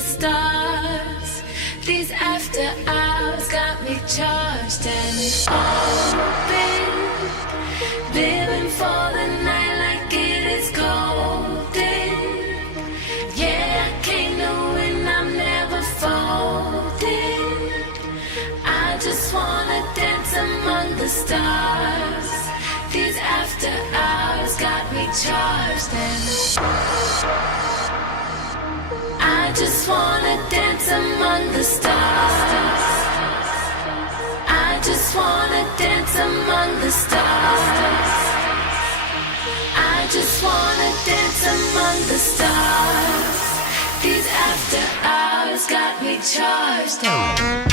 stars. These after hours got me charged and open. Living for the night like it is golden. Yeah, I came to win, I'm never folding. I just wanna dance among the stars. These after hours got me charged and I just wanna dance among the stars. I just wanna dance among the stars. I just wanna dance among the stars. These after hours got me charged.